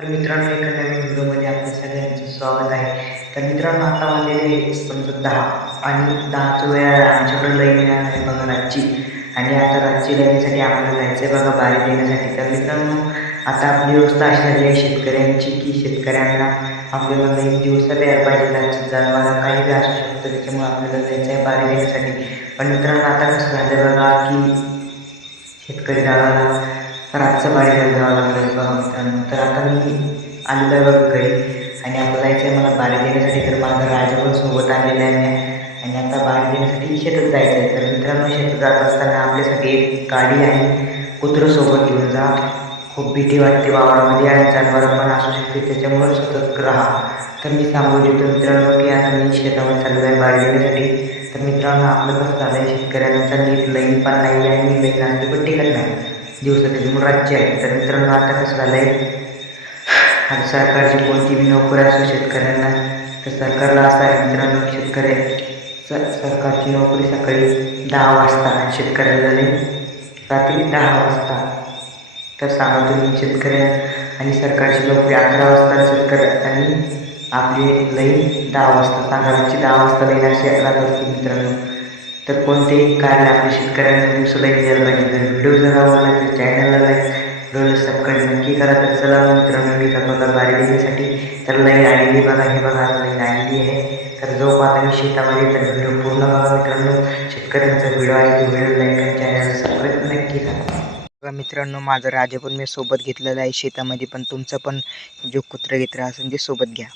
तर मित्रांनो एका नवीन व्हिडिओमध्ये आपल्या सगळ्यांचं स्वागत आहे. तर मित्रांनो आता वाजलेले समजा दहा आणि दहाच्या वेळा आमच्याकडे लाईन येणार आहे बघा रातची. आणि आता रातची लाईनीसाठी आम्हाला जायचं आहे बघा बाहेर देण्यासाठी तर मित्रांनो आता आपली व्यवस्था अशी झाली आहे शेतकऱ्यांची की शेतकऱ्यांना आपल्याला नवीन दिवसा तयार पाहिजे. रातची जनावर काही बी असू शकतं त्याच्यामुळे आपल्याला जायचं आहे बाहेर देण्यासाठी पण मित्रांनो आता कसं झालं बघा की शेतकरी गावाला रातचं बाहेर जावं लागलं बघा मित्रांनो. तर आता मी आलेलो आहे बघ घरी. आणि आता जायचं आहे मला बाहेर देण्यासाठी तर माझा राजा पण सोबत आलेला आहे. आणि आता बाहेर देण्यासाठी शेतात जायचं आहे तर मित्रांनो शेतात जात असताना आपल्यासाठी एक गाडी आहे कुत्रं सोबत घेऊन जा. खूप भीती वाटते वावरामध्ये आणि जनावरं पण असू शकते. त्याच्यामुळे सतत राहा. तर मी सांगू इच्छितो मित्रांनो की आता मी शेतामध्ये चाललो आहे बाहेर देण्यासाठी तर मित्रांनो आपलं कसं झालं आहे शेतकऱ्यांचा नीट लाईन पण नाही आहे आणि लईन असते पण टिकत नाही. दिवसात म्हणून राज्य आहे तर मित्रांनो आता कसं झालं आहे आता सरकारची कोणती बी नोकरी असो शेतकऱ्यांना तर सरकारला असं आहे मित्रांनो शेतकरी सरकारची नोकरी सकाळी दहा वाजता आणि शेतकऱ्याला झाले रात्री दहा वाजता. तर सांगा तुम्ही शेतकऱ्या आणि सरकारची नोकरी अकरा वाजता शेतकऱ्यांनी आपली लईन दहा वाजता सांगा म्हणजे दहा वाजता लईन अशी राहत असते मित्रांनो. तर कोणतेही कारण आपल्या शेतकऱ्यांना दिवसाला द्यायला पाहिजे. तर व्हिडिओ जर आवडला तर चॅनलला लाईक व्हिडिओला सबस्क्राईब नक्की करा. तर चला मित्रांनो मी जातो बारी देण्यासाठी. तर लाईन आलेली बघा हे बघा आता लाईन आलेली आहे. तर जो पाहता मी शेतामध्ये तर व्हिडिओ पूर्ण बघा मित्रांनो. शेतकऱ्यांचा व्हिडिओ आहे तो व्हिडिओ लाईक आणि चॅनलला सबस्क्राईब नक्की करा. बघा मित्रांनो माझं राजा पण मी सोबत घेतलेलं आहे शेतामध्ये पण तुमचं पण जो कुत्रा गित्रा असेल ते सोबत घ्या.